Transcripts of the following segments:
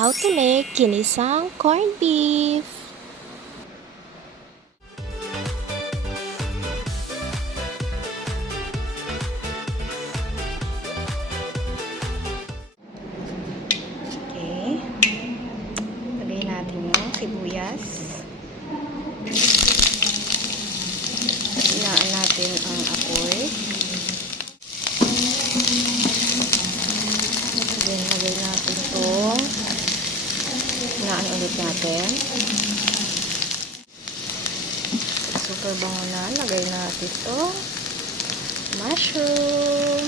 how to make ginisang corned beef. Okay. Lagay natin yung sibuyas. Hinaan natin ang apoy. Then, lagay natin itong hinaan ulit natin. Super bango na. Lagay natin itong mushroom.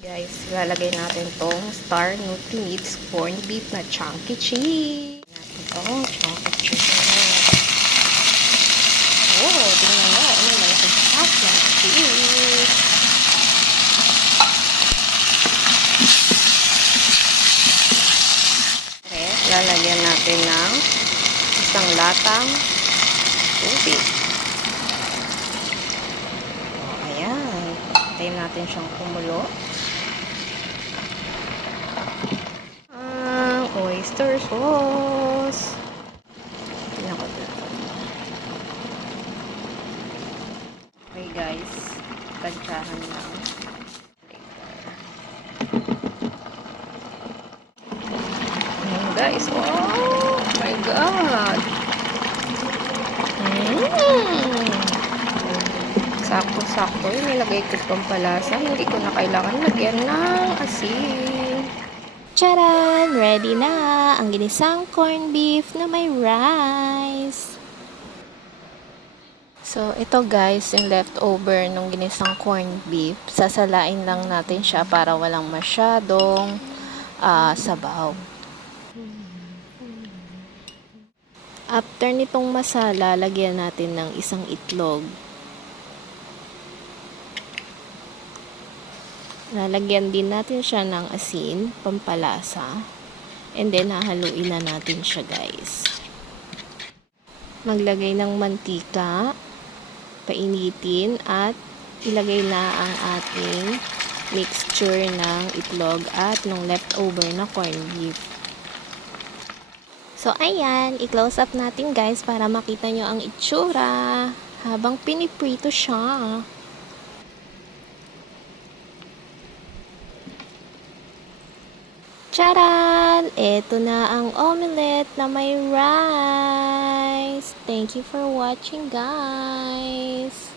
Guys, lalagay natin tong Star Nutri-Mix corned beef na chunky cheese. Natin tong chunky cheese. Oh, tingnan mo. Ano na yung sauce ng cheese. Okay, lalagyan natin ng isang latang tubig. Oh, ayan. Tayo natin siyang kumulo. Oyster sauce. Okay guys, tansyahan lang. Ayan guys, oh my god. Sakto-sakto yung nilagay ko pampalasa. Hindi ko na kailangan lagyan ng asin. Charan! Ready na ang ginisang corned beef na may rice. So, ito guys, yung leftover nung ginisang corned beef. Sasalain lang natin siya para walang masyadong sabaw. After nitong masala, lagyan natin ng isang itlog. Lalagyan din natin siya ng asin, pampalasa. And then, hahaluin na natin siya guys. Maglagay ng mantika, painitin, at ilagay na ang ating mixture ng itlog at ng leftover na corned beef. So, ayan, i-close up natin guys para makita nyo ang itsura habang piniprito siya. Charan! Ito na ang omelette na may rice. Thank you for watching, guys.